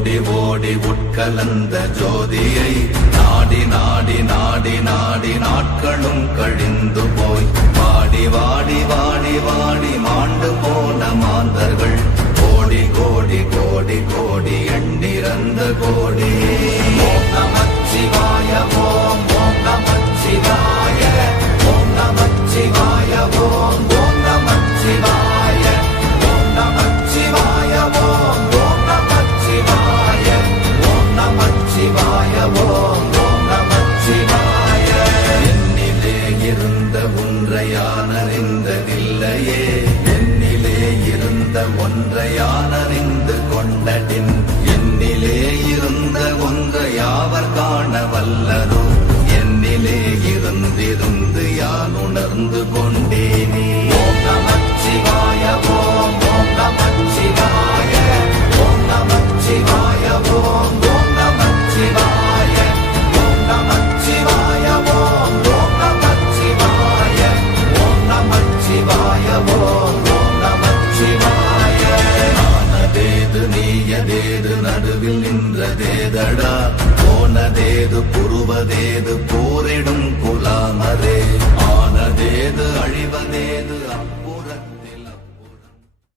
ஓடி ஓடி உட்கலந்த ஜோதியை நாடி நாடி நாடி நாடி நாட்களும் கழிந்து போய் வாடி வாடி வாடி வாடி மாண்டு போன மாந்தர்கள் கோடி கோடி கோடி கோடி எண்ணிறந்த கோடி. ஓம் நமச்சிவாய ஓம் ஓம் நமச்சிவாய ஓம் நமச்சிவாய ஓம் ஓம் நமச்சிவாய ஓம் நமச்சிவாய ஓம் ஓம் நமச்சிவாய ஓம் நமச்சிவாய ஓம் ஓம் நமச்சிவாய. என்னிலே இருந்த ஒன்றை யான் அறிந்ததில்லையே, என்னிலே இருந்த ஒன்றை யான் அறிந்து கொண்டடின், என்னிலே இருந்த ஒன்றை யாவர் காண வல்லரோ, என்னிலே இருந்திருந்து யான் உணர்ந்து கொண்டேனே. ஓம் நமச்சிவாய ஓம் ஓம் நமச்சிவாய ஓம் நமச்சிவாய ஓம் ஓம் நமச்சிவாய ஓம் நமச்சிவாய ஓம் ஓம் நமச்சிவாய ஓம் நமச்சிவாய ஓம் ஓம் நமச்சிவாய. ஆனதேது நீயதேது நடுவில் நின்றதேதடா, போனதேது புருவதேது போரிடும் குலாமரே, ஆனதேது அழிவதேது அப்போ